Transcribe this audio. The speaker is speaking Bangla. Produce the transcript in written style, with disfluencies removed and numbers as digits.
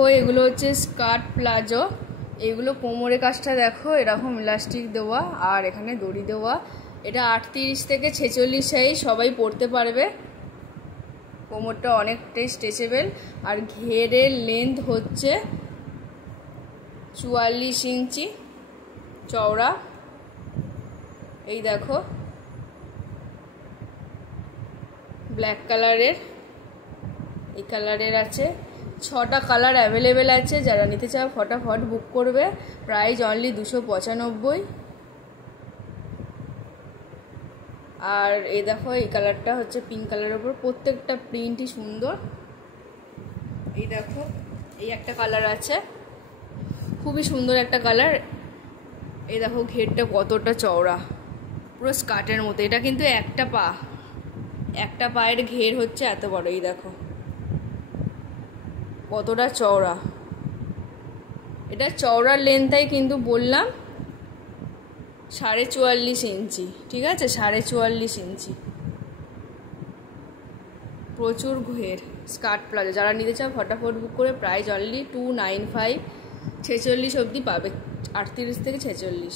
দেখো এগুলো হচ্ছে স্কার্ট প্লাজো। এগুলো কোমরের কাজটা দেখো এরকম ইলাস্টিক দেওয়া আর এখানে দড়ি দেওয়া। এটা 38 থেকে 46 সাইজ সবাই পরতে পারবে। কোমরটা অনেকটাই স্ট্রেচেবল। আর ঘেরের লেন্থ হচ্ছে 44 ইঞ্চি চওড়া। এই দেখো ব্ল্যাক কালারের, এই কালারের আছে। 6টা কালার অ্যাভেলেবেল আছে, যারা নিতে চাও ফটাফট বুক করবে। Price only 295। আর এই দেখো এই কালারটা হচ্ছে পিঙ্ক কালারের উপর, প্রত্যেকটা প্রিন্টই সুন্দর। এই দেখো এই একটা কালার আছে, খুবই সুন্দর একটা কালার। এই দেখো ঘেরটা কতটা চওড়া, পুরো স্কার্টের মতো। এটা কিন্তু একটা পায়ের ঘের হচ্ছে এত বড়। এই দেখো কতটা চওড়া। এটা চওড়ার লেন্থটাই কিন্তু বললাম 44.5 ইঞ্চি, ঠিক আছে, 44.5 ইঞ্চি। প্রচুর ঘের স্কার্ট প্লাজো। যারা নিতে চাও ফটাফট বুক করে। Price only 295। 46 অবধি পাবে, 38 থেকে 46।